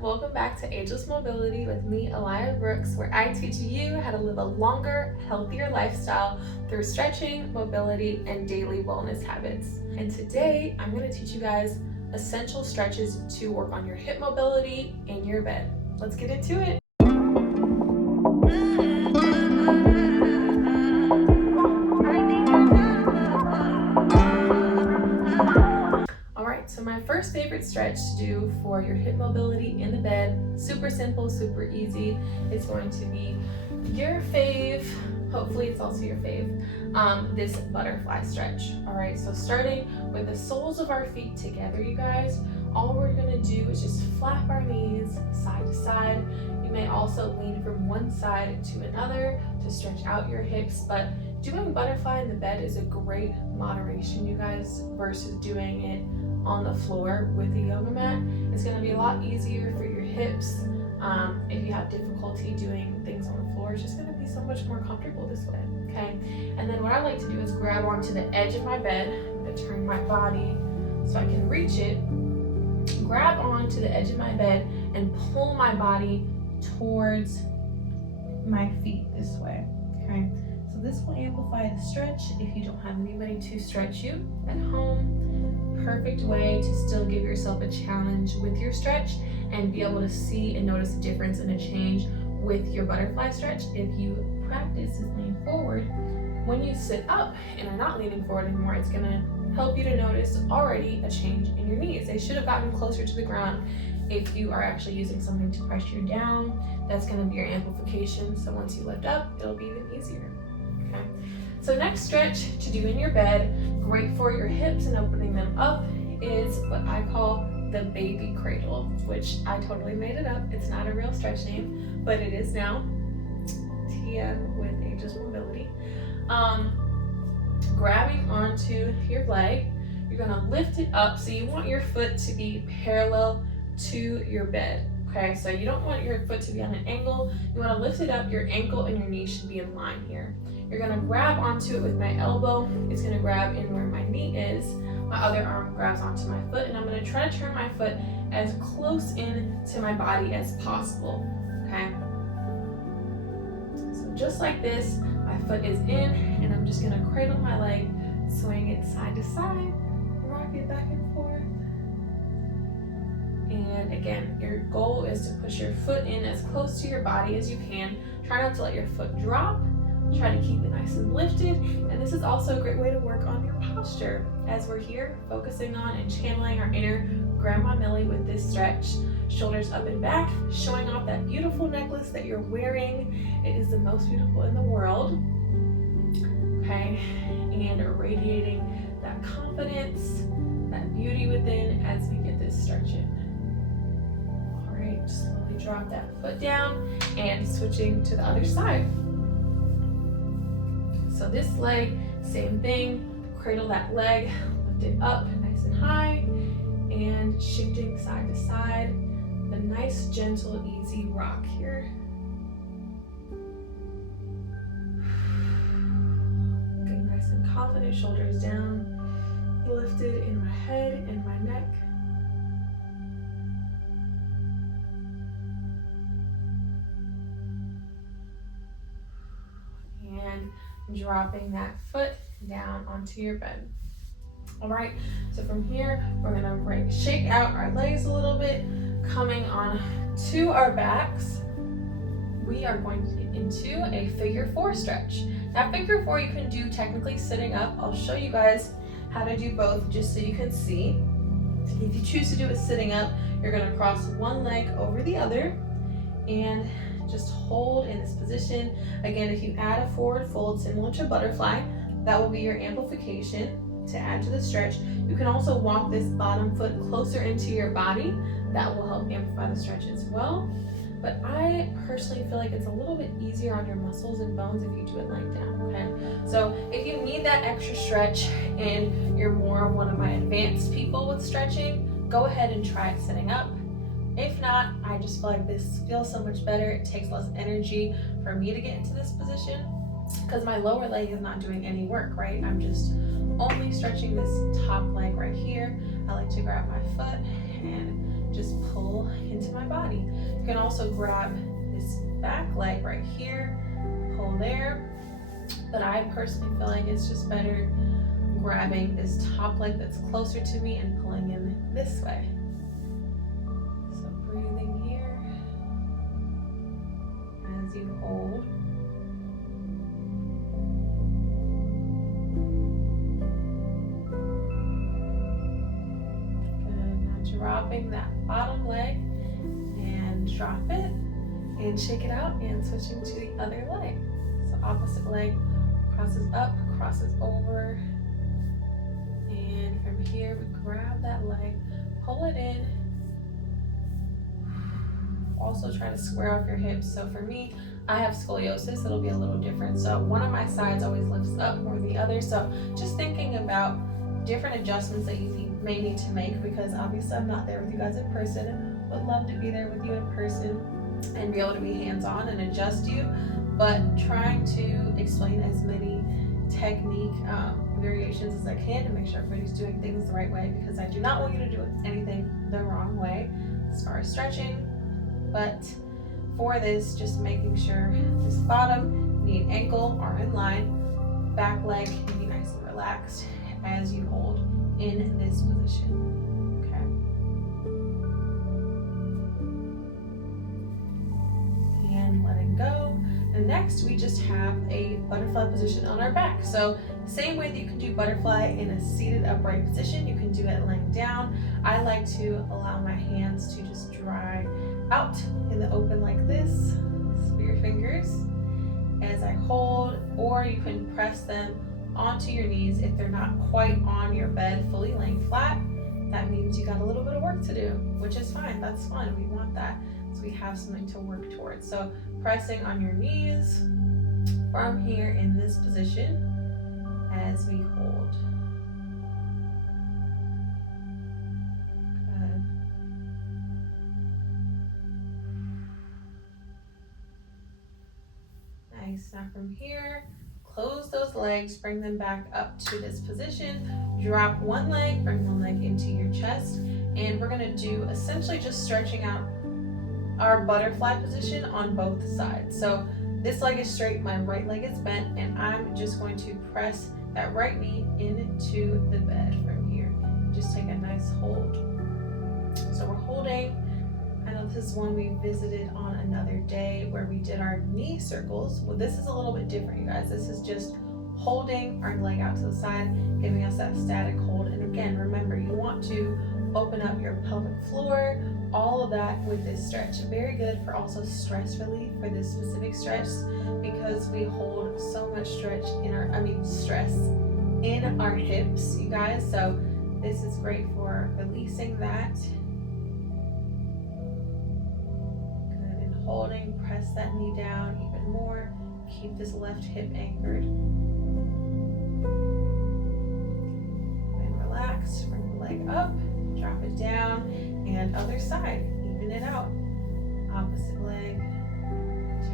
welcome back to Ageless Mobility with me, Elia Brooks, where I teach you how to live a longer, healthier lifestyle through stretching, mobility, and daily wellness habits. And today, I'm going to teach you guys essential stretches to work on your hip mobility in your bed. Let's get into it. So my first favorite stretch to do for your hip mobility in the bed, super simple, super easy. It's going to be your fave, hopefully it's also your fave, this butterfly stretch. All right, so starting with the soles of our feet together, you guys, all we're gonna do is just flap our knees side to side. You may also lean from one side to another to stretch out your hips, but doing butterfly in the bed is a great moderation, you guys, versus doing it on the floor with the yoga mat. It's going to be a lot easier for your hips. If you have difficulty doing things on the floor, it's just going to be so much more comfortable this way, okay? And then what I like to do is grab onto the edge of my bed. I'm going to turn my body so I can reach it, grab onto the edge of my bed, and pull my body towards my feet this way, okay? So this will amplify the stretch if you don't have anybody to stretch you at home. Perfect way to still give yourself a challenge with your stretch and be able to see and notice a difference and a change with your butterfly stretch. If you practice and lean forward, when you sit up and are not leaning forward anymore, it's going to help you to notice already a change in your knees. They should have gotten closer to the ground. If you are actually using something to press you down, that's going to be your amplification. So once you lift up, it'll be even easier. Okay. So next stretch to do in your bed, great for your hips and opening them up, is what I call the baby cradle, which I totally made it up. It's not a real stretch name, but it is now. TM with Ageless Mobility. Grabbing onto your leg, you're gonna lift it up. So you want your foot to be parallel to your bed. Okay, so you don't want your foot to be on an angle. You want to lift it up. Your ankle and your knee should be in line here. You're going to grab onto it with my elbow. It's going to grab in where my knee is. My other arm grabs onto my foot, and I'm going to try to turn my foot as close in to my body as possible. Okay, so just like this, my foot is in, and I'm just going to cradle my leg, swing it side to side, rock it back and forth. And again, your goal is to push your foot in as close to your body as you can. Try not to let your foot drop. Try to keep it nice and lifted. And this is also a great way to work on your posture as we're here focusing on and channeling our inner Grandma Millie with this stretch. Shoulders up and back, showing off that beautiful necklace that you're wearing. It is the most beautiful in the world. Okay, and radiating that confidence, that beauty within as we get this stretch in. Slowly drop that foot down and switching to the other side. So this leg, same thing, cradle that leg, lift it up nice and high, and shifting side to side. A nice, gentle, easy rock here. Getting nice and confident, shoulders down, lifted in my head and my neck. And dropping that foot down onto your bed. All right, so from here, we're gonna shake out our legs a little bit, coming on to our backs. We are going to get into a figure four stretch. Now figure four you can do technically sitting up. I'll show you guys how to do both just so you can see. If you choose to do it sitting up, you're gonna cross one leg over the other and just hold in this position. Again, if you add a forward fold similar to butterfly, that will be your amplification to add to the stretch. You can also walk this bottom foot closer into your body. That will help amplify the stretch as well. But I personally feel like it's a little bit easier on your muscles and bones if you do it lying down, okay? So if you need that extra stretch and you're more one of my advanced people with stretching, go ahead and try it sitting up. If not, I just feel like this feels so much better. It takes less energy for me to get into this position because my lower leg is not doing any work, right? I'm just only stretching this top leg right here. I like to grab my foot and just pull into my body. You can also grab this back leg right here, pull there, but I personally feel like it's just better grabbing this top leg that's closer to me and pulling in this way. So breathing here as you hold. Dropping that bottom leg and drop it and shake it out and switching to the other leg. So opposite leg crosses up, crosses over, and from here we grab that leg, pull it in. Also try to square off your hips. So for me, I have scoliosis, it'll be a little different. So one of my sides always lifts up more than the other. So just thinking about different adjustments that you may need to make, because obviously I'm not there with you guys in person. Would love to be there with you in person and be able to be hands-on and adjust you, but trying to explain as many technique variations as I can to make sure everybody's doing things the right way, because I do not want you to do anything the wrong way as far as stretching. But for this, just making sure this bottom knee and ankle are in line, back leg can be nice and relaxed as you hold in this position, okay? And letting go. And next we just have a butterfly position on our back. So same way that you can do butterfly in a seated upright position, you can do it laying down. I like to allow my hands to just dry out in the open like this, spear fingers, as I hold, or you can press them onto your knees if they're not quite on your bed fully laying flat. That means you got a little bit of work to do, which is fine. That's fun. We want that, so we have something to work towards. So pressing on your knees from here in this position as we hold. Good. Nice. Now from here, close those legs, bring them back up to this position, drop one leg, bring one leg into your chest, and we're gonna do essentially just stretching out our butterfly position on both sides. So this leg is straight, my right leg is bent, and I'm just going to press that right knee into the bed from here. Just take a nice hold. So we're holding. I know this is one we visited on another day where we did our knee circles. Well, this is a little bit different, you guys. This is just holding our leg out to the side, giving us that static hold. And again, remember, you want to open up your pelvic floor, all of that with this stretch. Very good for also stress relief for this specific stretch, because we hold so much stress in our hips, you guys. So this is great for releasing that. Holding, press that knee down even more. Keep this left hip anchored. And relax, bring the leg up, drop it down, and other side, even it out. Opposite leg,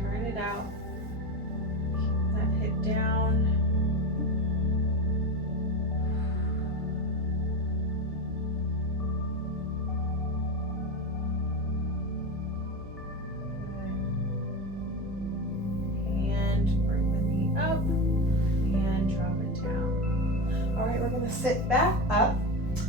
turn it out. Keep that hip down. Sit back up.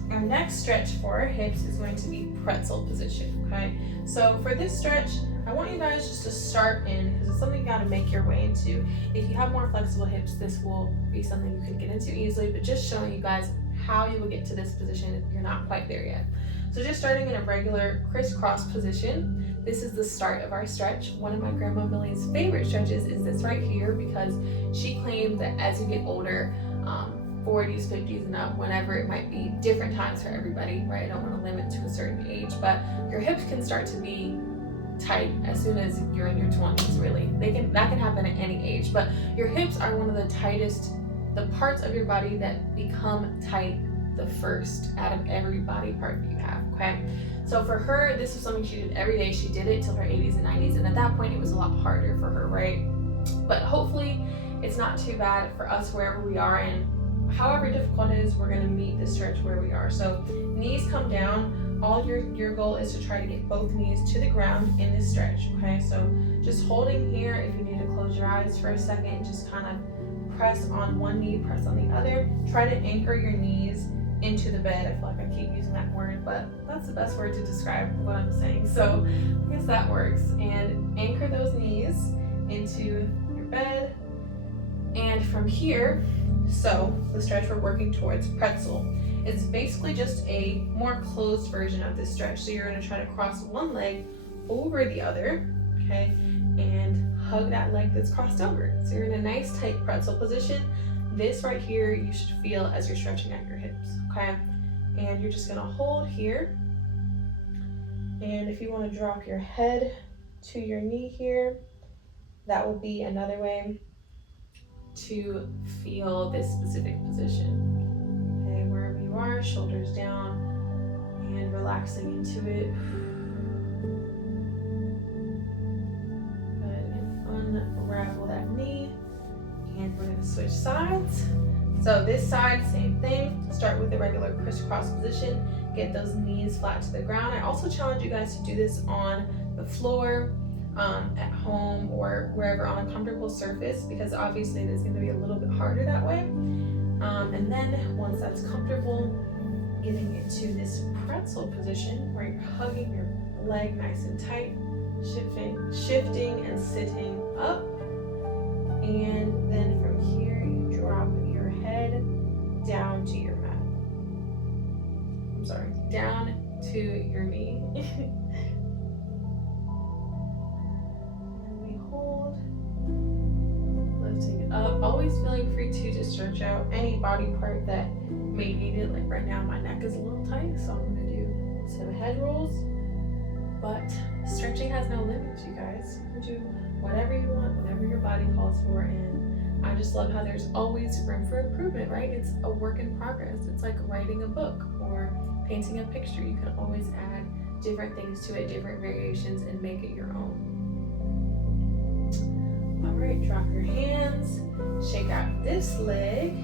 Our next stretch for our hips is going to be pretzel position, okay? So for this stretch, I want you guys just to start in, because it's something you gotta make your way into. If you have more flexible hips, this will be something you can get into easily, but just showing you guys how you will get to this position if you're not quite there yet. So just starting in a regular crisscross position, this is the start of our stretch. One of my grandma Millie's favorite stretches is this right here, because she claimed that as you get older, 40s, 50s and up, whenever it might be, different times for everybody, right? I don't want to limit to a certain age, but your hips can start to be tight as soon as you're in your 20s, really. That can happen at any age, but your hips are one of the tightest, the parts of your body that become tight the first out of every body part that you have, okay? So for her, this was something she did every day. She did it till her 80s and 90s, and at that point it was a lot harder for her, right? But hopefully it's not too bad for us wherever we are, and however difficult it is, we're gonna meet the stretch where we are. So knees come down, all your goal is to try to get both knees to the ground in this stretch, okay? So just holding here. If you need to close your eyes for a second, just kind of press on one knee, press on the other. Try to anchor your knees into the bed. I feel like I keep using that word, but that's the best word to describe what I'm saying. So I guess that works. And anchor those knees into your bed. And from here, so the stretch we're working towards, Pretzel, it's basically just a more closed version of this stretch. So you're going to try to cross one leg over the other, okay, and hug that leg that's crossed over. So you're in a nice tight pretzel position. This right here you should feel as you're stretching out your hips, okay? And you're just going to hold here. And if you want to drop your head to your knee here, that will be another way to feel this specific position. Okay, wherever you are, shoulders down and relaxing into it. Go ahead and unravel that knee. And we're going to switch sides. So this side, same thing. Start with the regular crisscross position. Get those knees flat to the ground. I also challenge you guys to do this on the floor, at home, or wherever on a comfortable surface, because obviously it is going to be a little bit harder that way. And then once that's comfortable, getting into this pretzel position where you're hugging your leg nice and tight, shifting and sitting up. And then from here, you drop your head down to your mat. I'm sorry, down to your knee. And we hold, lifting up, always feeling free to stretch out any body part that may need it. Like right now, my neck is a little tight, so I'm gonna do some head rolls. But stretching has no limits, you guys. You can do whatever you want, whatever your body calls for, and I just love how there's always room for improvement, right? It's a work in progress. It's like writing a book or painting a picture. You can always add different things to it, different variations, and make it your own. All right, drop your hands, shake out this leg,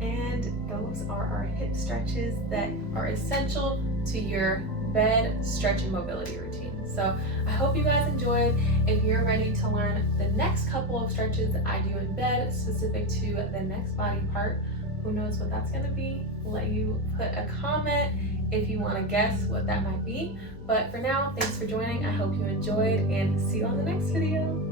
and those are our hip stretches that are essential to your bed stretch and mobility routine. So I hope you guys enjoyed. If you're ready to learn the next couple of stretches that I do in bed specific to the next body part, who knows what that's going to be, let you put a comment if you want to guess what that might be. But for now, thanks for joining. I hope you enjoyed, and see you on the next video.